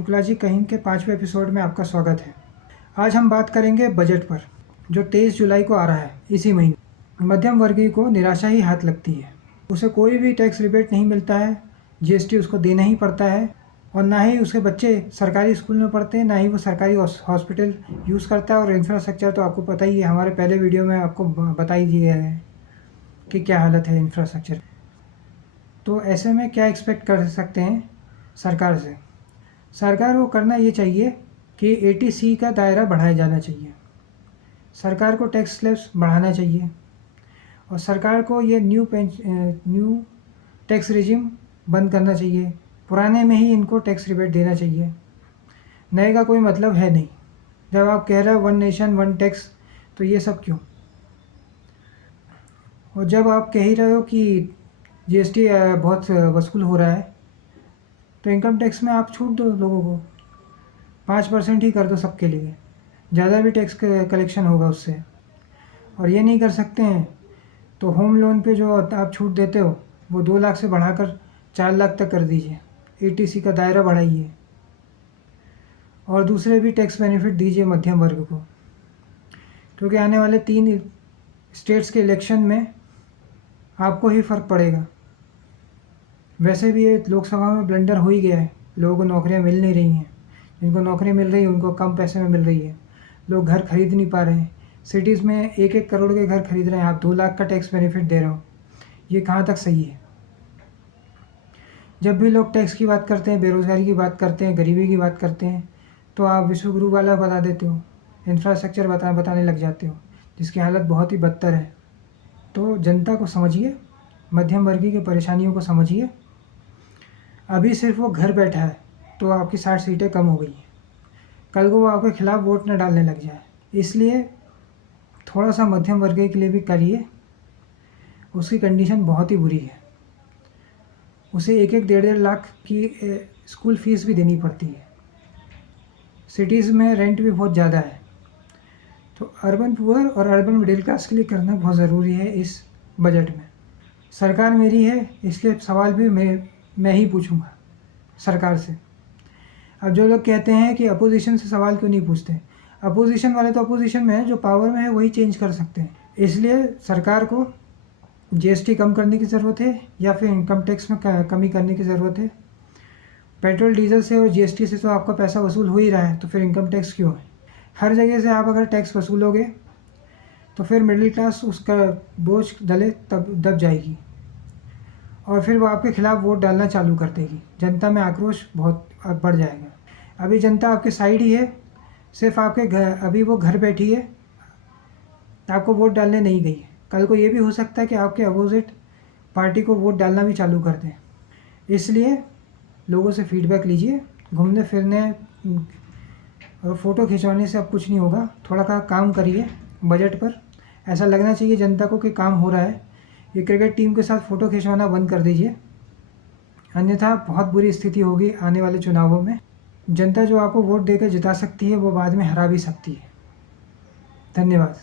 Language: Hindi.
शुक्ला जी कहीं के 5वें एपिसोड में आपका स्वागत है। आज हम बात करेंगे बजट पर, जो 23 जुलाई को आ रहा है इसी महीने। मध्यम वर्गीय को निराशा ही हाथ लगती है। उसे कोई भी टैक्स रिबेट नहीं मिलता है, जीएसटी उसको देना ही पड़ता है, और ना ही उसके बच्चे सरकारी स्कूल में पढ़ते हैं, ना ही वो सरकारी हॉस्पिटल यूज़ करता है। और इंफ्रास्ट्रक्चर तो आपको पता ही है, हमारे पहले वीडियो में आपको बता ही दिया है कि क्या हालत है इंफ्रास्ट्रक्चर। तो ऐसे में क्या एक्सपेक्ट कर सकते हैं सरकार से? सरकार को करना ये चाहिए कि 80C का दायरा बढ़ाया जाना चाहिए। सरकार को टैक्स स्लैब्स बढ़ाना चाहिए, और सरकार को ये न्यू टैक्स रिजिम बंद करना चाहिए। पुराने में ही इनको टैक्स रिबेट देना चाहिए। नए का कोई मतलब है नहीं। जब आप कह रहे हो वन नेशन वन टैक्स, तो ये सब क्यों? और जब आप कह ही रहे हो कि जीएसटी बहुत वसूल हो रहा है, तो इनकम टैक्स में आप छूट दो लोगों को, 5% ही कर दो सबके लिए, ज़्यादा भी टैक्स कलेक्शन होगा उससे। और ये नहीं कर सकते हैं तो होम लोन पे जो आप छूट देते हो वो 2 लाख से बढ़ाकर 4 लाख तक कर दीजिए। 80C का दायरा बढ़ाइए, और दूसरे भी टैक्स बेनिफिट दीजिए मध्यम वर्ग को, क्योंकि आने वाले 3 स्टेट्स के इलेक्शन में आपको ही फ़र्क पड़ेगा। वैसे भी ये लोकसभा में ब्लंडर हो ही गया है, लोगों को नौकरियां मिल नहीं रही हैं। जिनको नौकरी मिल रही है उनको कम पैसे में मिल रही है। लोग घर खरीद नहीं पा रहे हैं। सिटीज़ में 1-1 करोड़ के घर खरीद रहे हैं, आप 2 लाख का टैक्स बेनिफिट दे रहे हो। ये कहाँ तक सही है? जब भी लोग टैक्स की बात करते हैं, बेरोज़गारी की बात करते हैं, गरीबी की बात करते हैं, तो आप विश्वगुरु वाला बता देते हो, इंफ्रास्ट्रक्चर बताने लग जाते हो, जिसकी हालत बहुत ही बदतर है। तो जनता को समझिए, मध्यम वर्गीय की परेशानियों को समझिए। अभी सिर्फ वो घर बैठा है तो आपकी 60 सीटें कम हो गई हैं, कल को वो आपके खिलाफ वोट न डालने लग जाए। इसलिए थोड़ा सा मध्यम वर्गीय के लिए भी करिए। उसकी कंडीशन बहुत ही बुरी है, उसे 1-1 1.5 लाख की स्कूल फीस भी देनी पड़ती है। सिटीज़ में रेंट भी बहुत ज़्यादा है। तो अर्बन पुअर और अर्बन मिडिल क्लास के लिए करना बहुत ज़रूरी है इस बजट में। सरकार मेरी है, इसलिए सवाल भी मैं ही पूछूंगा सरकार से। अब जो लोग कहते हैं कि अपोजिशन से सवाल क्यों नहीं पूछते, अपोजिशन वाले तो अपोजिशन में है, जो पावर में है वही चेंज कर सकते हैं। इसलिए सरकार को जीएसटी कम करने की ज़रूरत है, या फिर इनकम टैक्स में कमी करने की ज़रूरत है। पेट्रोल डीजल से और जीएसटी से तो आपका पैसा वसूल हो ही रहा है, तो फिर इनकम टैक्स क्यों है? हर जगह से आप अगर टैक्स वसूलोगे तो फिर मिडिल क्लास उसका बोझ दले तब दब जाएगी, और फिर वो आपके खिलाफ वोट डालना चालू कर देगी। जनता में आक्रोश बहुत बढ़ जाएगा। अभी जनता आपके साइड ही है, सिर्फ आपके घर, अभी वो घर बैठी है, आपको वोट डालने नहीं गई है। कल को ये भी हो सकता है कि आपके अपोजिट पार्टी को वोट डालना भी चालू कर दें। इसलिए लोगों से फीडबैक लीजिए। घूमने फिरने और फ़ोटो खिंचवाने से अब कुछ नहीं होगा। थोड़ा का काम करिए बजट पर। ऐसा लगना चाहिए जनता को कि काम हो रहा है। ये क्रिकेट टीम के साथ फ़ोटो खिंचवाना बंद कर दीजिए, अन्यथा बहुत बुरी स्थिति होगी आने वाले चुनावों में। जनता जो आपको वोट देकर जिता सकती है, वो बाद में हरा भी सकती है। धन्यवाद।